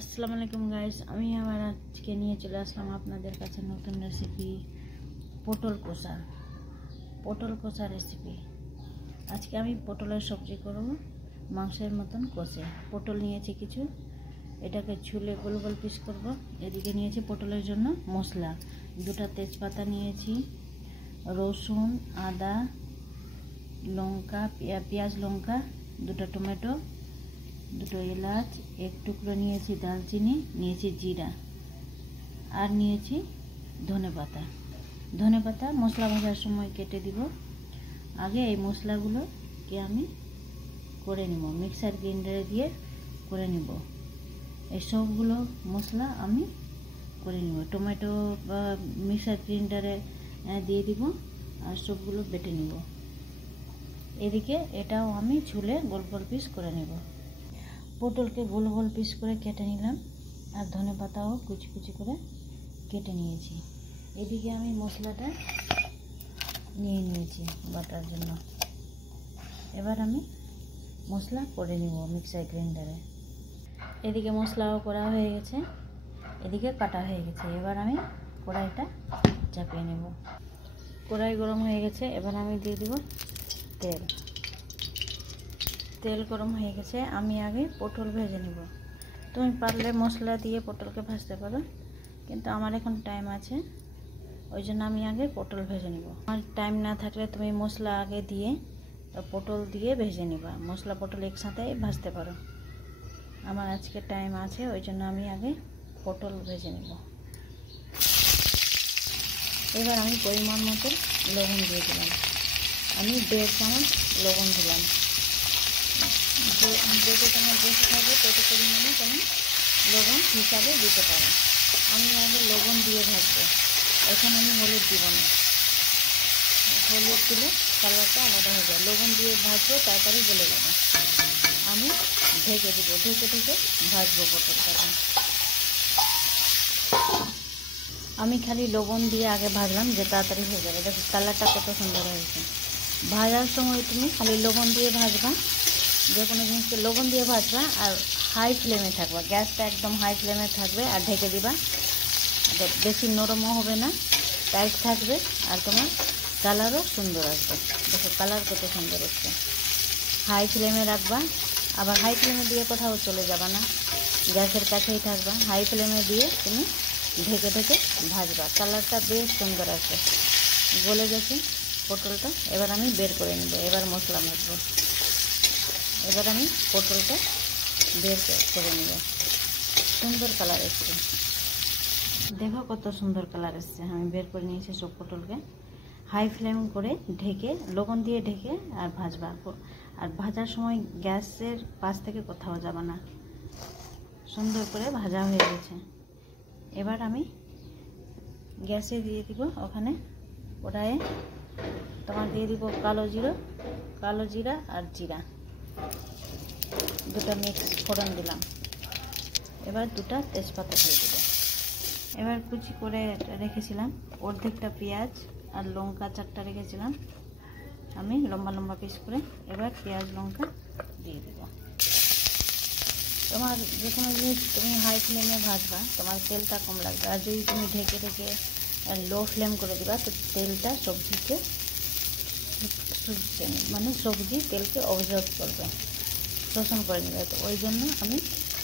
আসসালামু আলাইকুম গাইস, আমি আবার আজকে নিয়ে চলে আসলাম আপনাদের কাছে নতুন রেসিপি পটল কষা রেসিপি। আজকে আমি পটলের সবজি করব, মাংসের মতন কষে। পটল নিয়েছি কিছু, এটাকে ছুলে গোল গোল পিস করব। এদিকে নিয়েছি পটলের জন্য মশলা, দুটা তেজপাতা নিয়েছি, রসুন, আদা, লঙ্কা, পেঁয়াজ লঙ্কা, দুটো টমেটো, দুটো এলাচ, এক টুকরো নিয়েছি দারচিনি, নিয়েছি জিরা, আর নিয়েছি ধনেপাতা মশলা ভাজার সময় কেটে দিব। আগে এই মশলাগুলোকে আমি করে নিব, মিক্সার গ্রাইন্ডারে দিয়ে করে নিব। এই সবগুলো মশলা আমি করে নিব, টমেটো মিক্সার গ্রাইন্ডারে দিয়ে দিব আর সবগুলো বেটে নিব। এদিকে এটাও আমি ছুলে গোল গোল পিস করে নেব। পটলকে গোল গোল পিস করে কেটে নিলাম, আর ধনেপাতাও কুচি কুচি করে কেটে নিয়েছি। এদিকে আমি মশলাটা নিয়ে নিয়েছি বাটার জন্য। এবার আমি মশলা করে নিব মিক্সার গ্রাইন্ডারে। এদিকে মশলাও করা হয়ে গেছে, এদিকে কাটা হয়ে গেছে। এবার আমি কড়াইটা চাপিয়ে নেব। কড়াই গরম হয়ে গেছে, এবার আমি দিয়ে দেব তেল গরম হয়ে গেছে। আমি আগে পটল ভেজে নিব। তুমি পারলে মশলা দিয়ে পটলকে ভাজতে পারো, কিন্তু আমার এখন টাইম আছে, ওই জন্য আমি আগে পটল ভেজে নিব। আমার টাইম না থাকলে তুমি মশলা আগে দিয়ে পটল দিয়ে ভেজে নিবা, মশলা পটল একসাথে ভাজতে পারো। আমার আজকে টাইম আছে, ওই জন্য আমি আগে পটল ভেজে নিব। এবার আমি পরিমাণ মতো লবণ দিয়ে দিলাম। আমি 1.5 চামচ লবণ দিলাম। যত তোমার বেশি থাকবে তত পরিমাণে তুমি লবণ হিসাবে দিতে পারো। আমি আগে লবণ দিয়ে ভাজবো, এখন আমি হলুদ দিব না। হলুদ দিলে কালারটা আলাদা হয়ে যায়। লবণ দিয়ে ভাজবো, তারপরে গলে যাবে। আমি ঢেকে দিব, ঢেকে ভাজবো পটলটাকে। আমি খালি লবণ দিয়ে আগে ভাজলাম যে তাড়াতাড়ি হয়ে যাবে। দেখো কালারটা কত সুন্দর হয়েছে। ভাজার সময় তুমি খালি লবণ দিয়ে ভাজবা, যে কোনো জিনিসকে লবণ দিয়ে ভাজবা, আর হাই ফ্লেমে থাকবা। গ্যাসটা একদম হাই ফ্লেমে থাকবে, আর ঢেকে দিবা। বেশি নরমও হবে না, টাইট থাকবে, আর তোমার কালারও সুন্দর আসবে। দেখো কালার কত সুন্দর হচ্ছে। হাই ফ্লেমে রাখবা, আবার হাই ফ্লেমে দিয়ে কোথাও চলে যাবা না, গ্যাসের কাছেই থাকবা। হাই ফ্লেমে দিয়ে তুমি ঢেকে ভাজবা, কালারটা বেশ সুন্দর আসবে। গলে গেছে পটলটা, এবার আমি বের করে নেব। এবার মশলা মাখবো। এবার আমি পটলটা বের করে নেব। সুন্দর কালার এসছে, দেখো কত সুন্দর কালার এসছে। আমি বের করে নিয়েছি সব পটলকে। হাই ফ্লেম করে ঢেকে, লবণ দিয়ে ঢেকে আর ভাজবা। আর ভাজার সময় গ্যাসের পাশ থেকে কোথাও যাবে না। সুন্দর করে ভাজা হয়ে গেছে। এবার আমি গ্যাসে দিয়ে দিব, ওখানে কড়াইয়ে তোমার দিয়ে দিব কালো জিরা আর জিরা, দুটো মিক্স ফোড়ন দিলাম। এবার দুটা তেজপাতা দিয়ে দেবো। এবার কুচি করে রেখেছিলাম অর্ধেকটা পেঁয়াজ আর লঙ্কা 4টা রেখেছিলাম আমি লম্বা লম্বা পিস করে। এবার পেঁয়াজ লঙ্কা দিয়ে দেবো। তোমার যে কোনো জিনিস তুমি হাই ফ্লেমে ভাজবা, তোমার তেলটা কম লাগবে। আর যদি তুমি ঢেকে লো ফ্লেম করে দিবা, তো তেলটা সবজিতে মানে সবজি তেলকে অবজর্ভ করবে, শোষণ করে নেবে। তো ওই জন্য আমি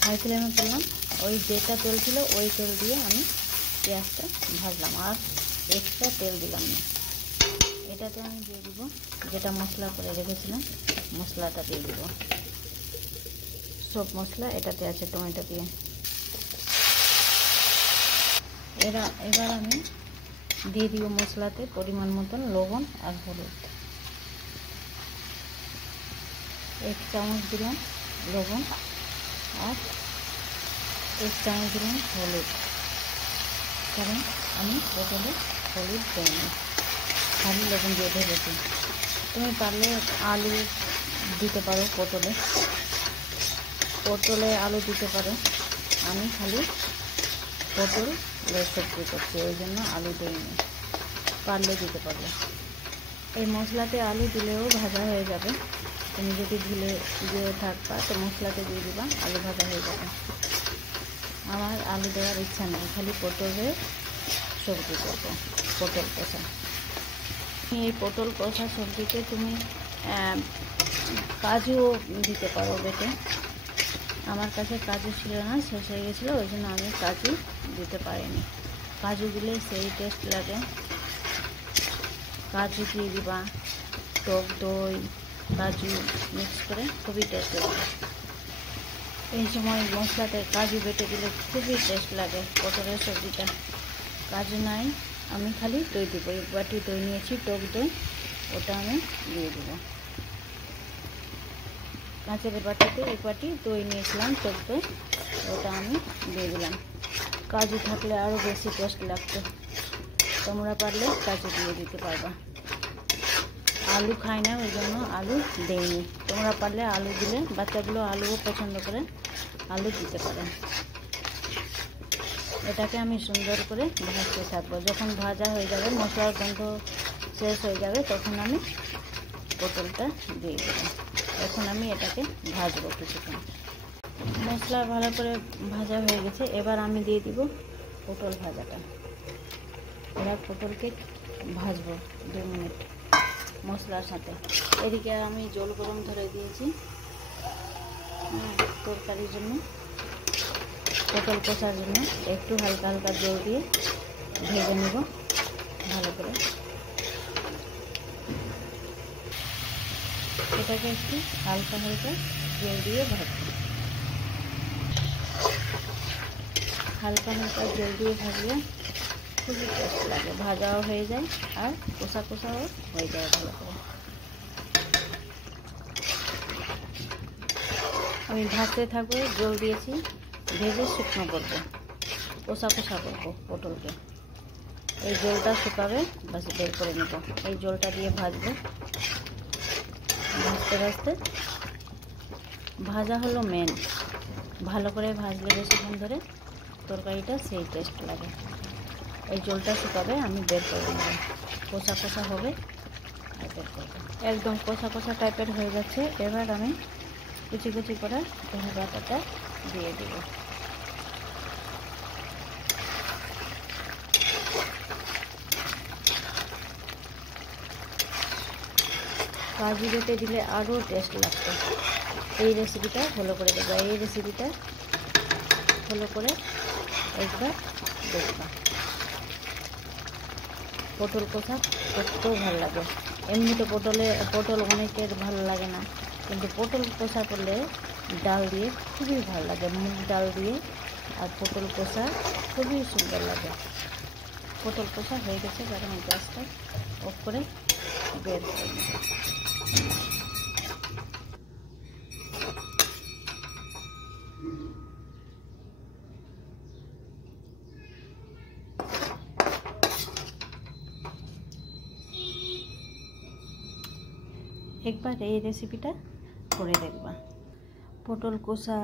হাই ফ্লেমে করলাম। ওই যেটা তেল ছিল ওই তেল দিয়ে আমি পেঁয়াজটা ভাজলাম, আর এক্সট্রা তেল দিলাম না। এটাতে আমি দিয়ে দিব যেটা মশলা করে রেখেছিলাম, মশলাটা দিয়ে দিব। সব মশলা এটাতে আছে, টমেটো দিয়ে। এবার আমি দিয়ে দিব মশলাতে পরিমাণ মতন লবণ আর হলুদ। 1 চামচ দিলাম লবণ, আর 1 চামচ দিলাম হলুদ, কারণ আমি পটলে হলুদ দিইনি, খালি লবণ দিয়ে ভেজেছি। তুমি পারলে আলু দিতে পারো, পটলে আলু দিতে পারো। আমি খালি পটল সবজি করছি, ওই জন্য আলু দিইনি। পারলে দিতে পারবে। এই মশলাতে আলু দিলেও ভাজা হয়ে যাবে। তুমি যদি ভুলে দিয়ে থাকবা তো মশলাতে দিয়ে দিবা, আলু ভাজা হয়ে যাবে। আমার আলু দেওয়ার ইচ্ছা নেই, খালি পটলের সবজি করবো, পটল কষা। এই পটল কষা সবজিতে তুমি কাজুও দিতে পারো বেটে। আমার কাছে কাজু ছিল না, শেষ হয়ে গেছিলো, ওই জন্য আমি কাজু দিতে পারিনি। কাজু দিলে সেই টেস্ট লাগে। কাজু দিয়ে দিবা, টক দই কাজু মিক্স করে খুবই টেস্ট লাগে। এই সময় মশলাতে কাজু বেটে দিলে খুবই টেস্ট লাগে পটলের সবজিটা। কাজু নাই, আমি খালি দই দেবো। এক বাটি দই নিয়েছি, টক দই, ওটা আমি দিয়ে দেবো। কাঁচের বাটিতে এক বাটি দই নিয়েছিলাম, টক দই, ওটা আমি দিয়ে দিলাম। কাজু থাকলে আরও বেশি টেস্ট লাগতো, তোমরা পারলে কাজু দিয়ে দিতে পারবা। আলু খাই না, ওই জন্য আলু দেইনি। তোমরা পারলে আলু দিলে, বাচ্চাগুলো আলুও পছন্দ করে, আলু দিতে পারেন। এটাকে আমি সুন্দর করে ভাজতে থাকবো। যখন ভাজা হয়ে যাবে, মশলার গন্ধ শেষ হয়ে যাবে, তখন আমি পটলটা দিয়ে দেবো। এখন আমি এটাকে ভাজবো কিছুক্ষণ। মশলা ভালো করে ভাজা হয়ে গেছে, এবার আমি দিয়ে দিব পটল ভাজাটা। এবার পটলকে ভাজবো 2 মিনিট মশলার সাথে। এদিকে আমি জল গরম ধরে দিয়েছি তরকারির জন্য, পটল কষার জন্য। একটু হালকা হালকা জল দিয়ে ভেজে নেব ভালো করে। এটাকে একটু হালকা হালকা জল দিয়ে ভাজবো। হালকা হালকা জল দিয়ে ভাজলে খুবই টেস্ট লাগে, ভাজাও হয়ে যায় আর কষা কষাও হয়ে যায় ভালো করে। আমি ভাজতে থাকবো, জল দিয়েছি, ভেজে শুকনো করবো, কষা কষা করবো পটলকে। এই জলটা শুকাবে, বাস বের করে নেব। এই জলটা দিয়ে ভাজবো, ভাজতে ভাজতে। ভাজা হলো মেন, ভালো করে ভাজলে বেশিক্ষণ ধরে তরকারিটা সেই টেস্ট লাগে। এই জলটা শুকাবে, আমি বের করে নেব, কষা কষা হবে আর বের করবো। একদম কষা কষা টাইপের হয়ে যাচ্ছে। এবার আমি কুচি কুচি করে ধনে পাতাটা দিয়ে দেব। কাজু বেটে দিলে আরও টেস্ট লাগতো। এই রেসিপিটা ফলো করে দেবো, এই রেসিপিটা ফলো করে একবার দেখবা। পটল কষা করতেও ভালো লাগে। এমনিতে পটল অনেকের ভালো লাগে না, কিন্তু পটল কষা করলে ডাল দিয়ে খুবই ভালো লাগে। মুগ ডাল দিয়ে আর পটল কষা খুবই সুন্দর লাগে। পটল কষা হয়ে গেছে, কারণ আমি গ্যাসটা অফ করে বের করে নেব। একবার এই রেসিপিটা করে দেখবা। পটল কষা,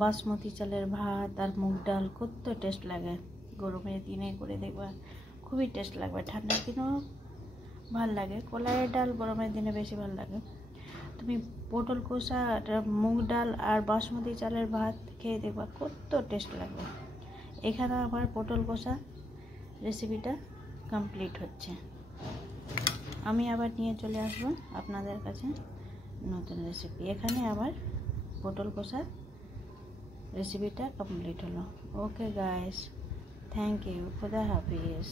বাসমতি চালের ভাত আর মুগ ডাল কত টেস্ট লাগে। গরমের দিনে করে দেখবা, খুবই টেস্ট লাগবে। ঠান্ডার দিনেও ভাল লাগে, কলাইয়ের ডাল গরমের দিনে বেশি ভালো লাগে। তুমি পটল কষা, মুগ ডাল আর বাসমতি চালের ভাত খেয়ে দেখবা কত টেস্ট লাগবে। এখানে আমার পটল কষা রেসিপিটা কমপ্লিট হচ্ছে। আমি আবার নিয়ে চলে আসবো আপনাদের কাছে নতুন রেসিপি। এখানে আবার পটল কষা রেসিপিটা কমপ্লিট হলো। ওকে গাইস, থ্যাংক ইউ, খুদা হাফিজ।